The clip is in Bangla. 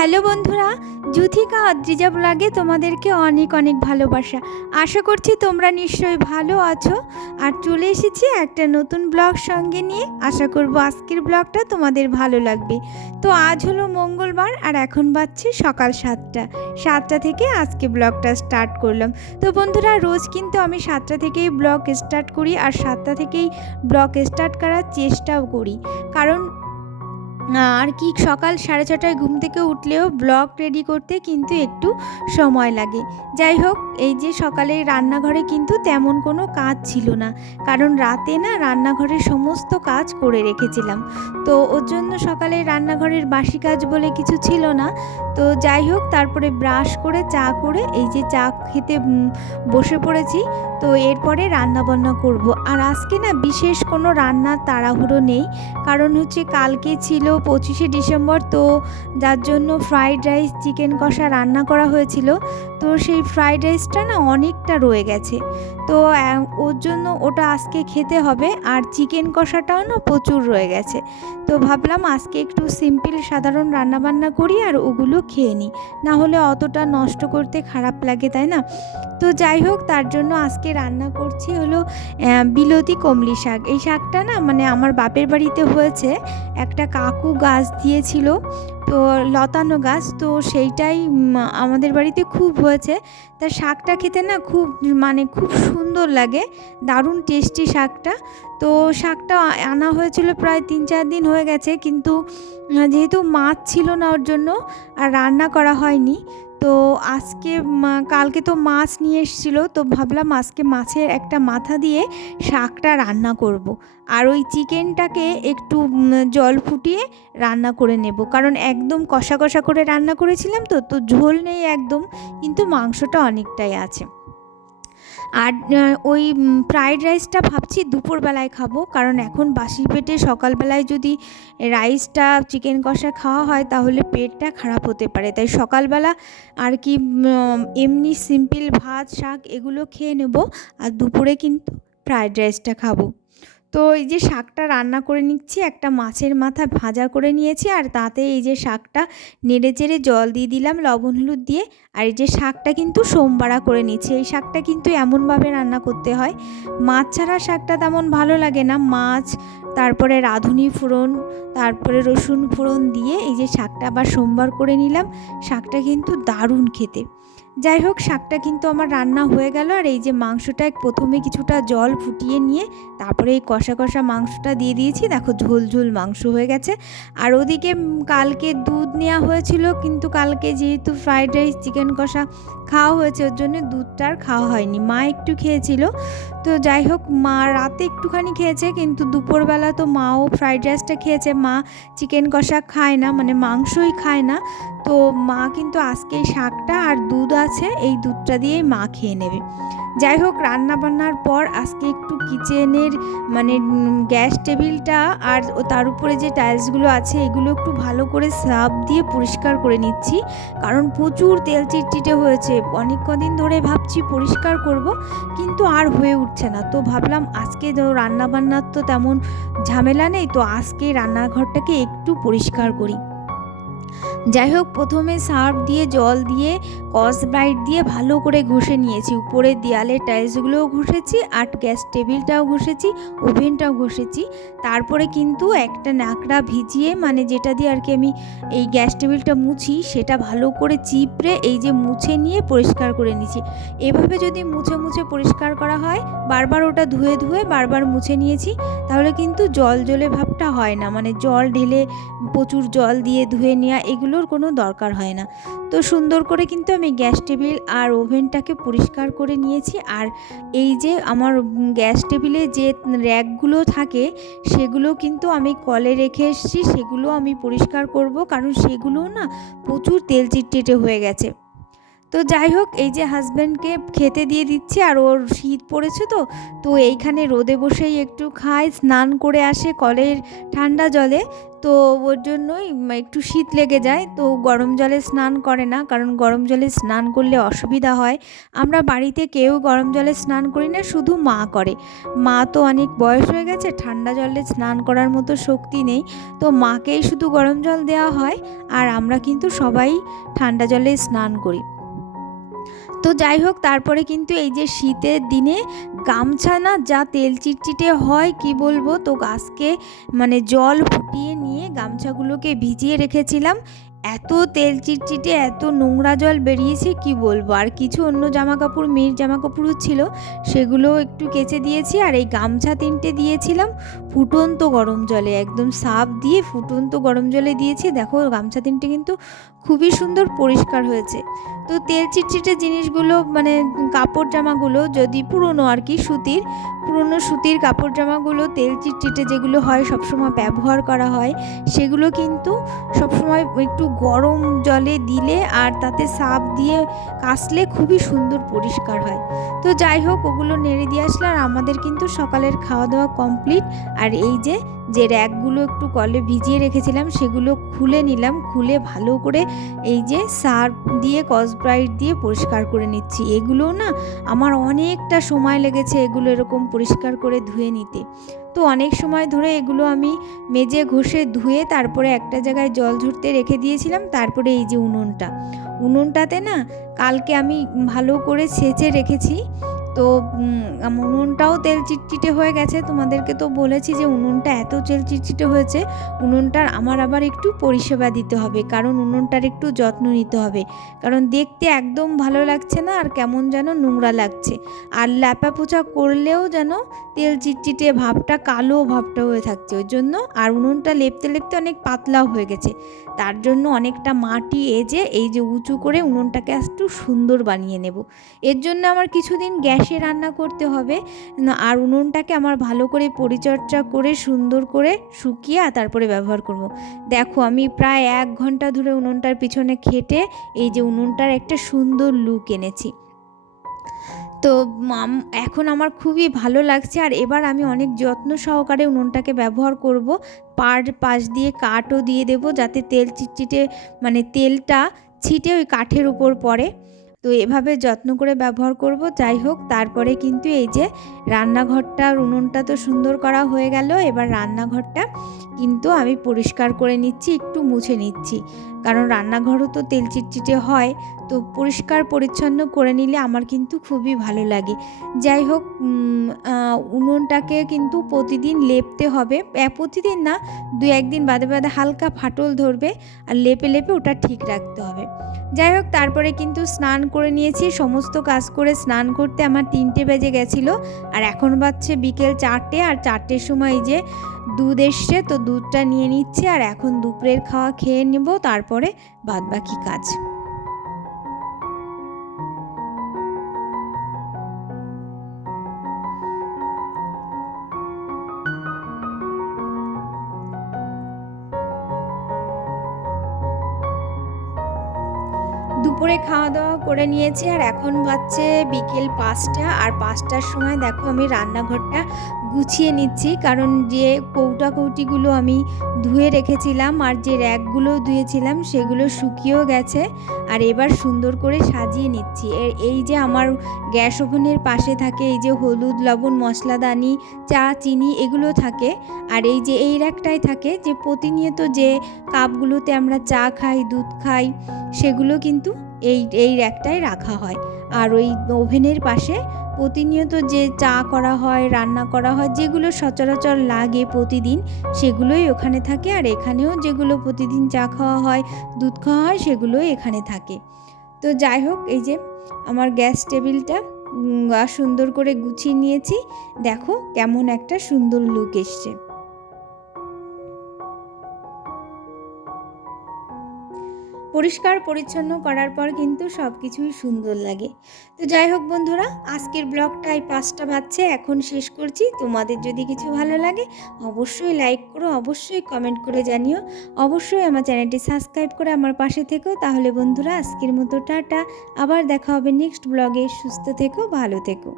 হ্যালো বন্ধুরা, যুথিকা অদ্রিজা ব্লগে তোমাদেরকে অনেক অনেক ভালোবাসা। আশা করছি তোমরা নিশ্চয়ই ভালো আছো। আর চলে এসেছি একটা নতুন ব্লগ সঙ্গে নিয়ে। আশা করব আজকের ব্লগটা তোমাদের ভালো লাগবে। তো আজ হলো মঙ্গলবার আর এখন বাজছে সকাল 7টা থেকে আজকে ব্লগটা স্টার্ট করলাম। তো বন্ধুরা, রোজ কিন্তু আমি 7টা থেকেই ব্লগ স্টার্ট করি আর 7টা থেকেই ব্লগ স্টার্ট করার চেষ্টাও করি, কারণ আর কি সকাল 6:30টায় ঘুম থেকে উঠলেও ব্লগ রেডি করতে কিন্তু একটু সময় লাগে। যাই হোক, এই যে সকালে রান্নাঘরে কিন্তু তেমন কোনো কাজ ছিল না, কারণ রাতে না রান্নাঘরের সমস্ত কাজ করে রেখেছিলাম। তো ওর জন্য সকালে রান্নাঘরের বাসি কাজ বলে কিছু ছিল না। তো যাই হোক, তারপরে ব্রাশ করে চা করে এই যে চা খেতে বসে পড়েছি। তো এরপরে রান্নাবান্না করব। আর আজকে না বিশেষ কোনো রান্নার তাড়াহুড়ো নেই, কারণ হচ্ছে কালকে ছিল 25শে ডিসেম্বর। তো যার জন্য ফ্রাইড রাইস, চিকেন কষা রান্না করা হয়েছিল। তো সেই ফ্রাইড রাইসটা না অনেকটা রয়ে গেছে, তো ওর জন্য ওটা আজকে খেতে হবে। আর চিকেন কষাটাও না প্রচুর রয়ে গেছে। তো ভাবলাম আজকে একটু সিম্পল সাধারণ রান্নাবান্না করি আর ওগুলো খেয়ে নিই, না হলে অতটা নষ্ট করতে খারাপ লাগে, তাই না? তো যাই হোক, তার জন্য আজকে রান্না করছি হলো বিলতি কমলি শাক। এই শাকটা না মানে আমার বাপের বাড়িতে হয়েছে, একটা কাকু গাছ দিয়েছিল, তো লতানো গাছ, তো সেইটাই আমাদের বাড়িতে খুব হয়েছে। তা শাকটা খেতে না খুব সুন্দর লাগে, দারুণ টেস্টি শাকটা। তো শাকটা আনা হয়েছিল প্রায় 3-4 দিন হয়ে গেছে, কিন্তু যেহেতু মাছ ছিল না ওর জন্য আর রান্না করা হয়নি। তো আজকে কালকে তো মাছ নিয়ে এসেছিলো, তো ভাবলাম আজকে মাছের একটা মাথা দিয়ে শাকটা রান্না করব। আর ওই চিকেনটাকে একটু জল ফুটিয়ে রান্না করে নেব, কারণ একদম কষা কষা করে রান্না করেছিলাম, তো ঝোল নেই একদম, কিন্তু মাংসটা অনেকটাই আছে। আর ওই ফ্রাইড রাইসটা ভাবছি দুপুরবেলায় খাবো, কারণ এখন বাসি পেটে সকালবেলায় যদি রাইসটা চিকেন কষা খাওয়া হয় তাহলে পেটটা খারাপ হতে পারে। তাই সকালবেলা আর কি এমনি সিম্পল ভাত, শাক এগুলো খেয়ে নেব, আর দুপুরে কিন্তু ফ্রাইড রাইসটা খাবো। তো এই যে শাকটা রান্না করে নিচ্ছি, একটা মাছের মাথা ভাজা করে নিয়েছি, আর তাতে এই যে শাকটা নেড়ে চেড়ে জল দিয়ে দিলাম লবণ হলুদ দিয়ে। আর এই যে শাকটা কিন্তু সোমবারা করে নিচ্ছি। এই শাকটা কিন্তু এমনভাবে রান্না করতে হয়, মাছ ছাড়া শাকটা তেমন ভালো লাগে না। মাছ, তারপরে রাঁধুনি ফোড়ন, তারপরে রসুন ফোড়ন দিয়ে এই যে শাকটা আবার সোমবার করে নিলাম। শাকটা কিন্তু দারুণ খেতে। যাই হোক, শাকটা কিন্তু আমার রান্না হয়ে গেল। আর এই যে মাংসটা প্রথমে কিছুটা জল ফুটিয়ে নিয়ে তারপরে এই কষা কষা মাংসটা দিয়ে দিয়েছি। দেখো ঝোল ঝোল মাংস হয়ে গেছে। আর ওদিকে কালকে দুধ নেওয়া হয়েছিল, কিন্তু কালকে যেহেতু ফ্রাইড রাইস, চিকেন কষা খাওয়া হয়েছে ওর জন্য দুধটা আর খাওয়া হয়নি, মা একটু খেয়েছিল। তো যাই হোক, মা রাতে একটুখানি খেয়েছে, কিন্তু দুপুরবেলা তো মাও ফ্রাইড রাইসটা খেয়েছে। মা চিকেন কষা খায় না, মানে মাংসই খায় না। তো মা কিন্তু আজকে শাকটা আর দুধ আছে, এই দুধটা দিয়েই মা খেয়ে নেবে। যাই হোক, রান্না বান্নার পর আজকে একটু কিচেনের মানে গ্যাস টেবিলটা আর তার উপরে যে টাইলসগুলো আছে এগুলো একটু ভালো করে সার্ফ দিয়ে পরিষ্কার করে নিচ্ছি, কারণ প্রচুর তেল চিটচিটে হয়েছে। অনেক কদিন ধরে ভাবছি পরিষ্কার করব, কিন্তু আর হয়ে উঠছে না। তো ভাবলাম আজকে রান্না বান্নার তো তেমন ঝামেলা নেই, তো আজকে রান্নাঘরটাকে একটু পরিষ্কার করি। যাই হোক, প্রথমে সার্ফ দিয়ে জল দিয়ে স্কচব্রাইট দিয়ে ভালো করে ঘষে নিয়েছি। উপরে দেয়ালের টাইলসগুলোও ঘষেছি, আর গ্যাস টেবিলটাও ঘষেছি, ওভেনটাও ঘষেছি। তারপরে কিন্তু একটা ন্যাকড়া ভিজিয়ে, মানে যেটা দিয়ে আর কি আমি এই গ্যাস টেবিলটা মুছি, সেটা ভালো করে চিপড়ে এই যে মুছে নিয়ে পরিষ্কার করে নিয়েছি। এভাবে যদি মুছে মুছে পরিষ্কার করা হয়, বারবার ওটা ধুয়ে ধুয়ে বারবার মুছে নিয়েছি, তাহলে কিন্তু জল জলে ভাবটা হয় না, মানে জল ঢেলে প্রচুর জল দিয়ে ধুয়ে নেওয়া এগুলোর কোনো দরকার হয় না। তো সুন্দর করে কিন্তু আমি গ্যাস টেবিল আর ওভেনটাকে পরিষ্কার করে নিয়েছি। আর এই যে আমার গ্যাস টেবিলে যে র্যাকগুলো থাকে সেগুলো কিন্তু আমি কলে রেখে এসেছি, সেগুলো আমি পরিষ্কার করব, কারণ সেগুলো না প্রচুর তেল চিটচিটে হয়ে গেছে। তো যাই হোক, এই যে হাজব্যান্ডকে খেতে দিয়ে দিচ্ছি, আর ওর শীত পড়েছে, তো এইখানে রোদে বসেই একটু খায়, স্নান করে আসে কলের ঠান্ডা জলে। তো ওর জন্যই একটু শীত লেগে যায়, তো গরম জলে স্নান করে না, কারণ গরম জলে স্নান করলে অসুবিধা হয়। আমরা বাড়িতে কেউ গরম জলে স্নান করি না, শুধু মা করে। মা তো অনেক বয়স হয়ে গেছে, ঠান্ডা জলে স্নান করার মতো শক্তি নেই, তো মাকেই শুধু গরম জল দেওয়া হয়, আর আমরা কিন্তু সবাই ঠান্ডা জলে স্নান করি। তো যাই হোক, তারপরে কিন্তু এই যে শীতের দিনে গামছা না যা তেল চিটচিটে হয় কি বলবো। তো আজকে মানে জল ফুটিয়ে নিয়ে গামছাগুলোকে ভিজিয়ে রেখেছিলাম, এত তেল চিটচিটে এত নোংরা জল বেরিয়েছে কি বলবো। আর কিছু অন্য জামা কাপড়, মেয়ের জামা কাপড়ও ছিল, সেগুলো একটু কেচে দিয়েছি। আর এই গামছা 3টে দিয়েছিলাম ফুটন্ত গরম জলে, একদম সার্ফ দিয়ে ফুটন্ত গরম জলে দিয়েছি। দেখো গামছা 3টে কিন্তু খুবই সুন্দর পরিষ্কার হয়েছে। তো তেল চিটচিটে জিনিসগুলো মানে কাপড় জামাগুলো যদি পুরনো আর কি পুরনো সুতির কাপড় জামাগুলো তেল চিটচিটে যেগুলো হয় সবসময় ব্যবহার করা হয়, সেগুলো কিন্তু সবসময় একটু গরম জলে দিলে আর তাতে সার্ফ দিয়ে কাচলে খুবই সুন্দর পরিষ্কার হয়। তো যাই হোক, ওগুলো নেড়ে দিয়ে আসলে। আর আমাদের কিন্তু সকালের খাওয়া দাওয়া কমপ্লিট। আর এই যে র্যাকগুলো একটু কলে ভিজিয়ে রেখেছিলাম সেগুলো খুলে নিলাম, খুলে ভালো করে এই যে সার্ফ দিয়ে স্কচব্রাইট দিয়ে পরিষ্কার করে নিচ্ছি। এগুলোও না আমার অনেকটা সময় লেগেছে এগুলো এরকম পরিষ্কার করে ধুয়ে নিতে। তো অনেক সময় ধরে এগুলো আমি মেজে ঘষে ধুয়ে তারপরে একটা জায়গায় জল ঝরতে রেখে দিয়েছিলাম। তারপরে এই যে উনুনটাতে না কালকে আমি ভালো করে ছেঁচে রেখেছি। তো উনুনটাও তেল চিটচিটে হয়ে গেছে, তোমাদেরকে তো বলেছি যে উনুনটা এত তেল চিটচিটে হয়েছে। উনুনটার আমার আবার একটু পরিষেবা দিতে হবে, কারণ উনুনটার একটু যত্ন নিতে হবে, কারণ দেখতে একদম ভালো লাগছে না, আর কেমন যেন নোংরা লাগছে। আর ল্যাপা পোছা করলেও যেন তেল চিটচিটে ভাবটা, কালো ভাবটা হয়ে থাকছে ওই জন্য। আর উনুনটা লেপতে লেপতে অনেক পাতলাও হয়ে গেছে, তার জন্য অনেকটা মাটি এজে এই যে উঁচু করে উনুনটাকে একটু সুন্দর বানিয়ে নেব। এর জন্য আমার কিছুদিন গ্যাসে রান্না করতে হবে। আর উনুনটাকে আমার ভালো করে পরিচর্যা করে সুন্দর করে শুকিয়ে তারপরে ব্যবহার করব। দেখো আমি প্রায় 1 ঘন্টা ধরে উনুনটার পিছনে খেটে এই যে উনুনটার একটা সুন্দর লুক এনেছি। তো এখন আমার খুবই ভালো লাগছে। আর এবার আমি অনেক যত্ন সহকারে উনুনটাকে ব্যবহার করব। পাশ দিয়ে কাঠও দিয়ে দেব, যাতে তেল চিটচিটে মানে তেলটা ছিটে ওই কাঠের উপর পড়ে। তো এভাবে যত্ন করে ব্যবহার করব। যাই হোক, তারপরে কিন্তু এই যে রান্নাঘরটার উনুনটা তো সুন্দর করা হয়ে গেল। এবার রান্নাঘরটা কিন্তু আমি পরিষ্কার করে নিচ্ছি, একটু মুছে নিচ্ছি, কারণ রান্নাঘরও তো তেল চিটচিটে হয়। তো পরিষ্কার পরিচ্ছন্ন করে নিলে আমার কিন্তু খুবই ভালো লাগে। যাই হোক, উনুনটাকে কিন্তু প্রতিদিন লেপতে হবে, প্রতিদিন না, 2-1 দিন বাদে বাদে হালকা ফাটল ধরবে, আর লেপে লেপে ওটা ঠিক রাখতে হবে। যাই হোক, তারপরে কিন্তু স্নান করে নিয়েছি। সমস্ত কাজ করে স্নান করতে আমার 3টে বেজে গেছিলো, আর এখন বাজছে বিকেল 4টে। আর 4টের সময় এই যে দুধ এসছে, তো দুধটা নিয়ে নিচ্ছি। আর এখন দুপুরের খাওয়া খেয়ে নেব, তারপরে বাদবাকি কাজ। দুপুরে খাওয়া দাওয়া করে নিয়েছি, আর এখন বাজছে বিকেল 5টা। আর 5টার সময় দেখো আমি রান্নাঘরটা গুছিয়ে নিচ্ছি, কারণ যে কৌটিগুলো আমি ধুয়ে রেখেছিলাম আর যে র্যাকগুলো ধুয়েছিলাম সেগুলো শুকিয়েও গেছে। আর এবার সুন্দর করে সাজিয়ে নিচ্ছি। এই যে আমার গ্যাস ওভেনের পাশে থাকে এই যে হলুদ, লবণ, মশলাদানি, চা, চিনি এগুলো থাকে। আর এই যে এই র্যাকটাই থাকে যে প্রতিনিয়ত যে কাপগুলোতে আমরা চা খাই, দুধ খাই, সেগুলো কিন্তু এই র্যাকটায় রাখা হয়। আর ওই ওভেনের পাশে প্রতিনিয়ত যে চা করা হয়, রান্না করা হয়, যেগুলো সচরাচর লাগে প্রতিদিন, সেগুলোই ওখানে থাকে। আর এখানেও যেগুলো প্রতিদিন চা খাওয়া হয়, দুধ খাওয়া হয়, সেগুলোই এখানে থাকে। তো যাই হোক, এই যে আমার গ্যাস টেবিলটা সুন্দর করে গুছিয়ে নিয়েছি। দেখো কেমন একটা সুন্দর লুক এসছে। পরিষ্কার পরিচ্ছন্ন করার পর কিন্তু সব কিছুই সুন্দর লাগে। তো যাই হোক বন্ধুরা, আজকের ব্লগটা এই 5টা বাজছে এখন শেষ করছি। তোমাদের যদি কিছু ভালো লাগে অবশ্যই লাইক করো, অবশ্যই কমেন্ট করে জানিও, অবশ্যই আমার চ্যানেলটি সাবস্ক্রাইব করে আমার পাশে থেকো। তাহলে বন্ধুরা আজকের মতো টাটা, আবার দেখা হবে নেক্সট ব্লগে। সুস্থ থেকো, ভালো থেকো।